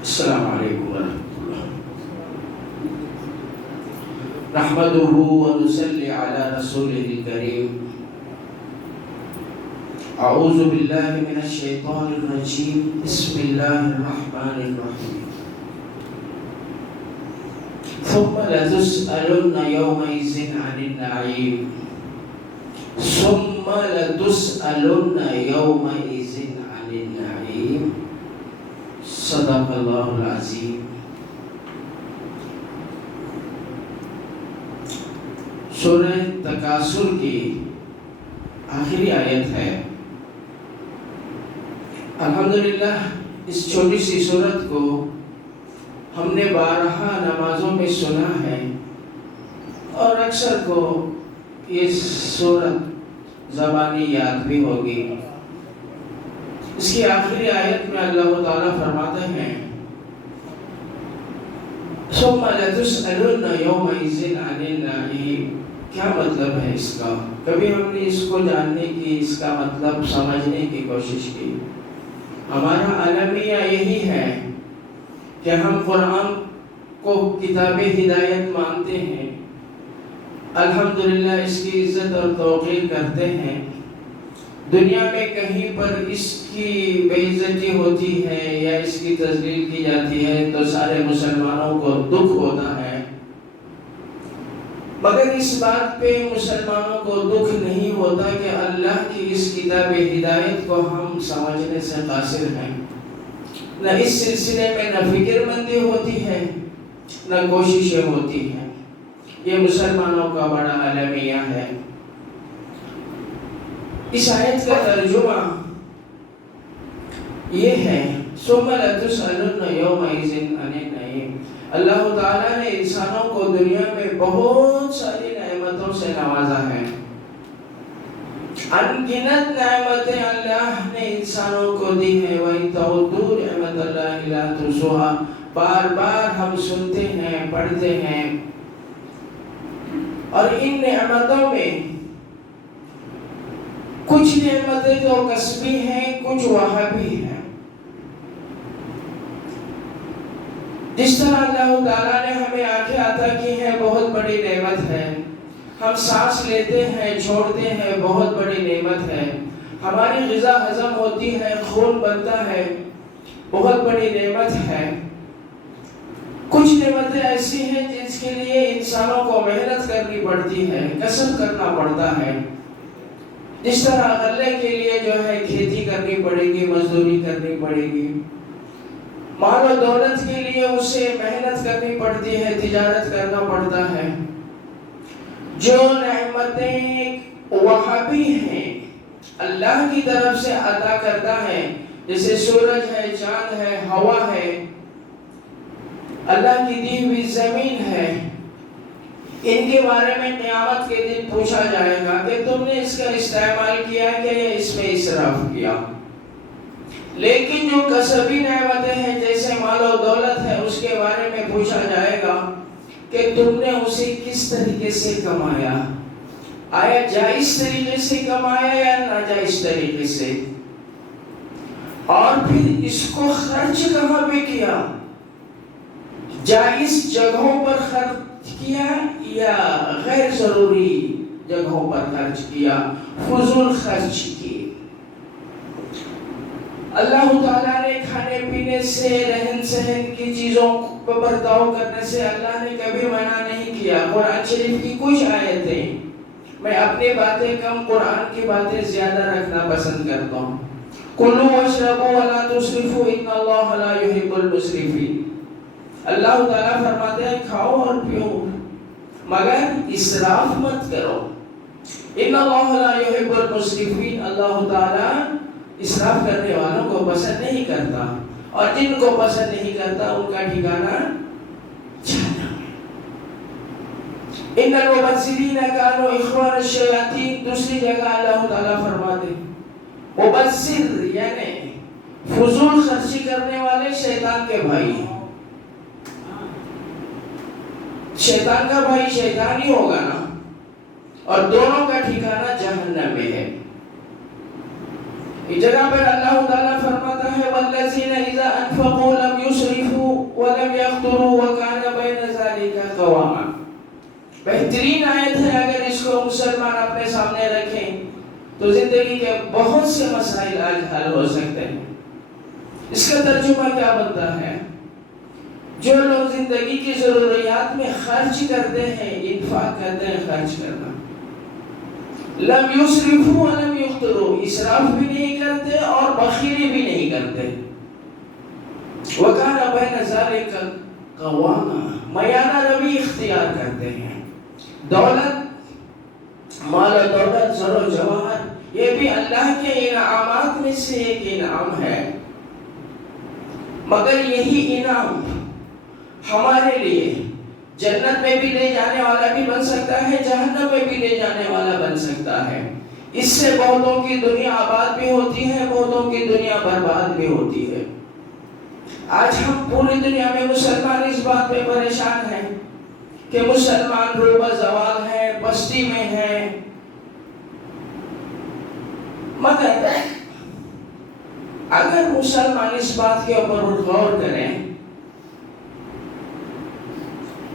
السلام علیکم ورحمۃ اللہ نحمده ونصلي على رسوله الكريم اعوذ باللہ من الشیطان الرجیم بسم اللہ الرحمن الرحیم ثم لتسألن يومئذ عن النعيم ثم لتسألن يومئذ عن النعيم صدق اللہ العظیم. سورہ تکاثر کی آخری آیت ہے. الحمدللہ اس چھوٹی سی سورت کو ہم نے بارہا نمازوں میں سنا ہے اور اکثر کو یہ سورت زبانی یاد بھی ہوگی. اس کی آخری آیت میں اللہ تعالیٰ فرماتے ہیں ثم لتسألن يومئذ عن النعيم. کیا مطلب ہے اس کا؟ کبھی ہم نے اس کو جاننے کی، اس کا مطلب سمجھنے کی کوشش کی. ہمارا المیہ یہی ہے کہ ہم قرآن کو کتاب ہدایت مانتے ہیں، الحمدللہ اس کی عزت اور توقیر کرتے ہیں. دنیا میں کہیں پر اس کی بے عزتی ہوتی ہے یا اس کی تذلیل کی جاتی ہے تو سارے مسلمانوں کو دکھ ہوتا ہے، مگر اس بات پہ مسلمانوں کو دکھ نہیں ہوتا کہ اللہ کی اس کتاب ہدایت کو ہم سمجھنے سے قاصر ہیں. نہ اس سلسلے میں نہ فکر مندی ہوتی ہے نہ کوششیں ہوتی ہیں. یہ مسلمانوں کا بڑا المیہ ہے. اس آیت کا ترجمہ یہ ہے ثم لتسألن يومئذ عن النعيم. اللہ تعالیٰ نے انسانوں کو دنیا میں بہت ساری نعمتوں سے نوازا ہے. انگنت نعمتیں اللہ نے انسانوں کو دی ہیں. وَإِن تَعُدُّوا نِعْمَتَ اللَّهِ لَا تُحْصُوهَا. بار بار ہم سنتے ہیں، پڑھتے ہیں. اور ان نعمتوں میں کچھ نعمتیں تو کسبی ہیں، کچھ وہابی ہیں. جس طرح اللہ تعالیٰ نے ہمیں آنکھیں عطا کی ہیں، بہت بڑی نعمت ہے. ہم سانس لیتے ہیں، چھوڑتے ہیں، بہت بڑی نعمت ہے. ہماری غذا ہضم ہوتی ہے، خون بنتا ہے، بہت بڑی نعمت ہے. کچھ نعمتیں ایسی ہیں جس کے لیے انسانوں کو محنت کرنی پڑتی ہے، کسب کرنا پڑتا ہے. جس طرح غلے کے لیے جو ہے کھیتی کرنی پڑے گی، مزدوری کرنی پڑے گی. مال و دولت کے لیے اسے محنت کرنی پڑتی ہے، تجارت کرنا پڑتا ہے. جو نعمتیں وہابی ہیں، اللہ کی طرف سے عطا کرتا ہے، جیسے سورج ہے، چاند ہے، ہوا ہے، اللہ کی دی ہوئی زمین ہے. ان کے بارے میں قیامت کے دن پوچھا جائے گا کہ تم نے اس کا استعمال کیا کہ اس میں اسراف کیا. لیکن جو کسبی نعمتیں ہیں جیسے مال و دولت ہے، اس کے بارے میں پوچھا جائے گا کہ تم نے اسے کس طریقے سے کمایا. آیا جائز طریقے سے کمایا یا ناجائز طریقے سے؟ اور پھر اس کو خرچ کہاں پہ کیا؟ جائز جگہوں پر خرچ کیا یا غیر ضروری جگہوں پر خرچ کیا، فضول خرچ کی؟ اللہ تعالیٰ نے کھانے پینے سے، رہن سہن کی چیزوں پر برتاؤ کرنے سے اللہ نے کبھی منع نہیں کیا. قرآن شریف کی کچھ آیتیں، میں اپنی باتیں کم، قرآن کی باتیں زیادہ رکھنا پسند کرتا ہوں. کُلُوا وَاشْرَبُوا وَلَا تُسْرِفُوا إِنَّ اللَّهَ لَا يُحِبُّ الْمُسْرِفِينَ. اللہ تعالیٰ فرماتے ہیں کھاؤ اور پیو مگر اسراف مت کرو. ان اللہ لا يحب المسرفین. اللہ تعالیٰ اسراف کرنے والوں کو پسند نہیں کرتا، اور جن کو پسند نہیں کرتا ان کا ٹھکانہ جہنم ہے. ان المبذرین کانوا اخوان الشیاطین. دوسری جگہ اللہ تعالیٰ فرماتے ہیں مبذر یعنی فضول خرچی کرنے والے شیطان کے بھائی ہیں. شیطان کا بھائی شیطان ہی ہوگا نا، اور دونوں کا ٹھکانہ جہنم میں ہے. اس جگہ پر اللہ تعالیٰ فرماتے فرماتا ہے والذین اذا انفقوا لم یسرفوا ولم یقتروا وکان بین ذلک قواما. بہترین آیت ہے. اگر اس کو مسلمان اپنے سامنے رکھیں تو زندگی کے بہت سے مسائل آج حل ہو سکتے ہیں. اس کا ترجمہ کیا بنتا ہے؟ جو لوگ زندگی کی ضروریات میں خرچ کرتے ہیں، انفاق کرتے ہیں، خرچ کرنا. لم یسرفوا ولم یقتروا، اسراف بھی نہیں کرتے اور بخیلی بھی نہیں کرتے. وکان بین ذلک قواما، میانہ روی اختیار کرتے ہیں. دولت، مال و دولت، زر و جواہر، یہ بھی اللہ کے انعامات میں سے ایک انعام ہے. مگر یہی انعام ہمارے لیے جنت میں بھی لے جانے والا بھی بن سکتا ہے، جہنم میں بھی لے جانے والا بن سکتا ہے. اس سے بہتوں کی دنیا آباد بھی ہوتی ہے، بہتوں کی دنیا برباد بھی ہوتی ہے. آج ہم پوری دنیا میں مسلمان اس بات پہ پریشان ہیں کہ مسلمان روبہ زوال ہے، بستی میں ہے. مگر اگر مسلمان اس بات کے اوپر غور کریں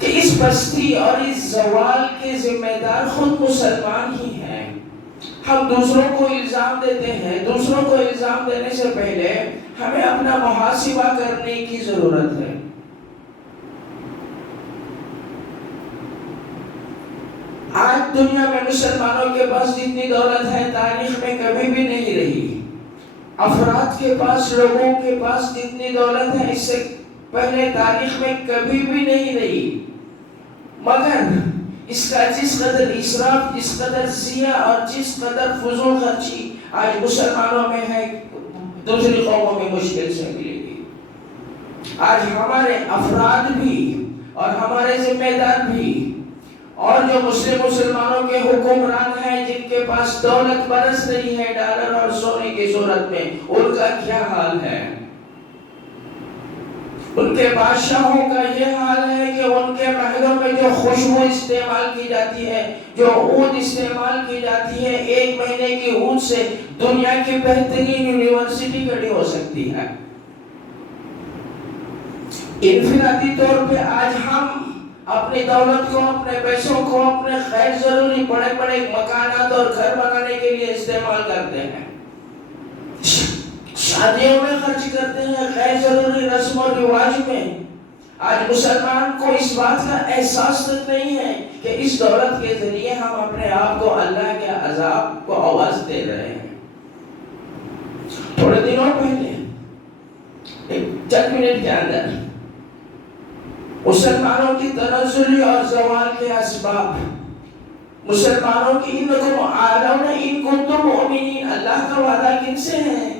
کہ اس بستی اور اس زوال کے ذمہ دار خود مسلمان ہی ہیں. ہم دوسروں کو الزام دیتے ہیں. دوسروں کو الزام دینے سے پہلے ہمیں اپنا محاسبہ کرنے کی ضرورت ہے. آج دنیا میں مسلمانوں کے پاس جتنی دولت ہے تاریخ میں کبھی بھی نہیں رہی. افراد کے پاس، لوگوں کے پاس جتنی دولت ہے اس سے پہلے تاریخ میں کبھی بھی نہیں رہی. مگر اس کا جس قدر اسراف، جس قدر ضیاع اور جس قدر فضول خرچی آج مسلمانوں میں ہے، دوسری قوموں میں مشکل سے ملے گی. آج ہمارے افراد بھی اور ہمارے ذمہ دار بھی اور جو مسلمانوں کے حکمران ہیں جن کے پاس دولت برس رہی ہے ڈالر اور سونے کی صورت میں، ان کا کیا حال ہے؟ ان کے بادشاہوں کا یہ حال ہے کہ ان کے محلوں میں جو خوشبو استعمال کی جاتی ہے، جو عود استعمال کی جاتی ہے، 1 مہینے کی عود سے دنیا کی بہترین یونیورسٹی کھڑی ہو سکتی ہے. انفرادی طور پہ آج ہم اپنی دولت کو، اپنے پیسوں کو اپنے غیر ضروری بڑے بڑے مکانات اور گھر بنانے کے لیے استعمال کرتے ہیں. شادیوں میں خرچ کرتے ہیں، غیر ضروری رسم و رواج میں. آج مسلمان کو اس بات کا احساس تک نہیں ہے کہ اس دولت کے ذریعے ہم اپنے آپ کو اللہ کے عذاب کو آواز دے رہے ہیں. تھوڑے دنوں پہلے، چند منٹ کے اندر، مسلمانوں کی تنزلی اور زوال کے اسباب، مسلمانوں کی انکم آلون ان کنتم مؤمنین، اللہ کا وعدہ کن سے ہے؟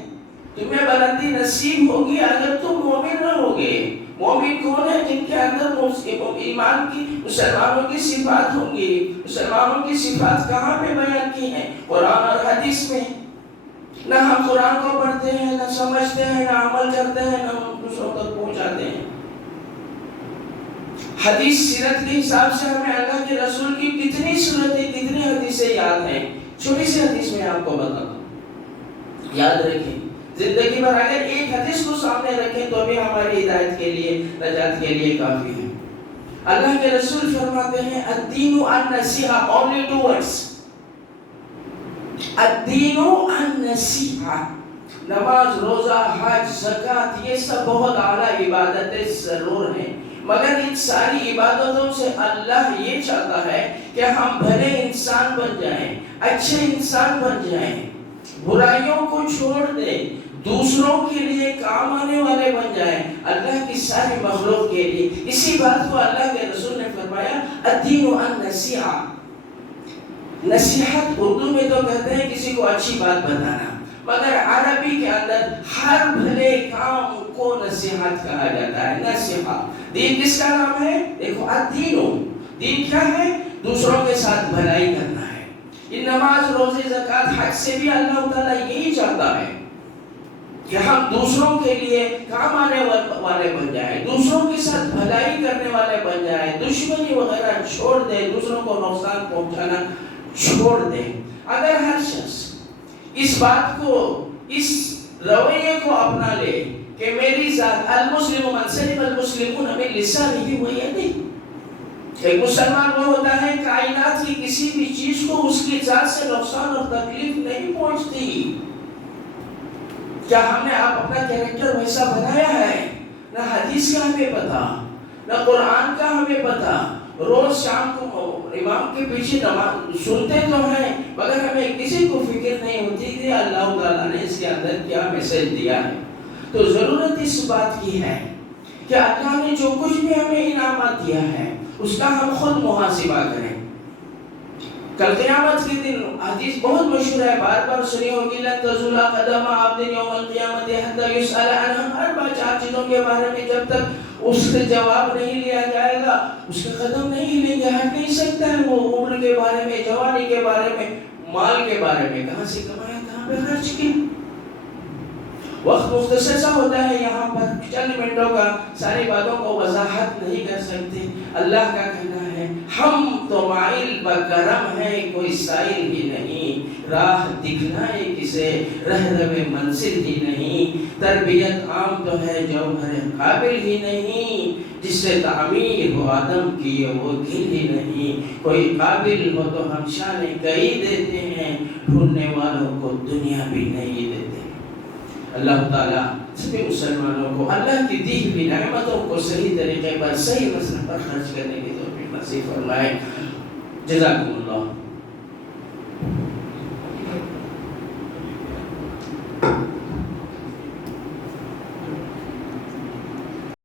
تمہیں بلندی نصیب ہوگی اگر تم مومن رہو گے. مومن کون ہے؟ جن کے اندر ایمان کی، مسلمانوں کی صفات ہوں گی. مسلمانوں کی صفات کہاں پہ بیان کی ہیں؟ قرآن اور حدیث میں. نہ ہم قرآن کو پڑھتے ہیں، نہ سمجھتے ہیں، نہ عمل کرتے ہیں، نہ دوسروں تک پہنچاتے ہیں. حدیث سیرت کے حساب سے ہمیں اللہ کے رسول کی کتنی صورتیں، کتنی حدیثیں یاد ہیں. چھوٹی سی حدیث میں آپ کو بتاتا ہوں، یاد رکھیں. زندگی بھر اگر ایک حدیث کو سامنے رکھیں تو بھی ہماری ہدایت کے لیے، نجات کے لیے کافی ہے. اللہ کے رسول فرماتے ہیں الدین النصیحہ، only 2 words. الدین النصیحہ. نماز، روزہ، حج، زکوٰۃ، یہ سب بہت اعلیٰ عبادتیں ضرور ہیں، مگر ان ساری عبادتوں سے اللہ یہ چاہتا ہے کہ ہم بھلے انسان بن جائیں، اچھے انسان بن جائیں، برائیوں کو چھوڑ دیں، دوسروں کے لیے کام آنے والے بن جائیں، اللہ کی ساری مخلوق کے لیے. اسی بات کو اللہ کے رسول نے فرمایا الدین النصیحہ. نصیحت اردو میں تو کہتے ہیں کسی کو اچھی بات بتانا، مگر عربی کے اندر ہر بھلے کام کو نصیحت کہا جاتا ہے. نصیحت. دین کس کا نام ہے؟ دیکھو الدین، دین کیا ہے؟ دوسروں کے ساتھ بھلائی کرنا ہے. یہ نماز، روزے، زکوٰۃ، حج سے بھی اللہ تعالیٰ یہی چاہتا ہے کہ ہم دوسروں کے لیے کام آنے والے بن جائیں، دوسروں کے ساتھ بھلائی کرنے والے بن جائیں، دشمنی وغیرہ چھوڑ دیں، دوسروں کو نقصان پہنچانا چھوڑ دیں. اگر ہر شخص اس بات کو، اس رویے کو اپنا لے کہ میری ذات المسلم من سلم المسلمون من لسانه ویدہ۔ ایک مسلمان وہ ہوتا ہے کائنات کی کسی بھی چیز کو اس کی ذات سے نقصان اور تکلیف نہیں پہنچتی۔ کیا ہم نے آپ اپنا کیریکٹر ویسا بنایا ہے؟ نہ حدیث کا ہمیں پتا، نہ قرآن کا ہمیں پتا۔ روز شام کو امام کے پیچھے نماز سنتے تو ہیں مگر ہمیں کسی کو فکر نہیں ہوتی کہ اللہ تعالیٰ نے اس کے اندر کیا میسج دیا ہے۔ تو ضرورت اس بات کی ہے کہ اللہ نے جو کچھ بھی ہمیں انعامات دیا ہے اس کا ہم خود محاسبہ کریں۔ کل قیامت کے دن حدیث بہت مشہور ہے، بار بار سنی ہوگی، لن تزول قدم عبد یوم القیامت حتی یسأل عنہ اربع، چار چیزوں کے بارے میں جب تک اس سے جواب نہیں لیا جائے گا اس کا قدم نہیں ہلیں گے، ہٹ نہیں سکتا ہے۔ وہ عمر کے بارے میں، جوانی کے بارے میں، مال کے بارے میں، کہاں سے کمایا، کہاں پہ خرچ کیا۔ وقت مختصر سا ہوتا ہے، یہاں پر چند منٹوں کا ساری باتوں کو وضاحت نہیں کر سکتے۔ اللہ کا کہنا ہے ہم تو مائل بکرم ہیں، کوئی سائل ہی نہیں، راہ دکھلائے کسے رہنم منزل ہی نہیں، تربیت عام تو ہے جوہر قابل ہی نہیں، جس سے تعمیر ہو آدم کی وہ گل ہی نہیں، کوئی قابل ہو تو ہم شان کئی دیتے ہیں، ڈھونڈنے والوں کو دنیا بھی نہیں دیتے۔ اللہ تعالیٰ سبھی مسلمانوں کو اللہ کی دی ہوئی نعمتوں کو صحیح طریقے پر، صحیح مسئلہ پر خرچ کرنے کی توفیق نصیب فرمائے۔ جزاکم اللہ۔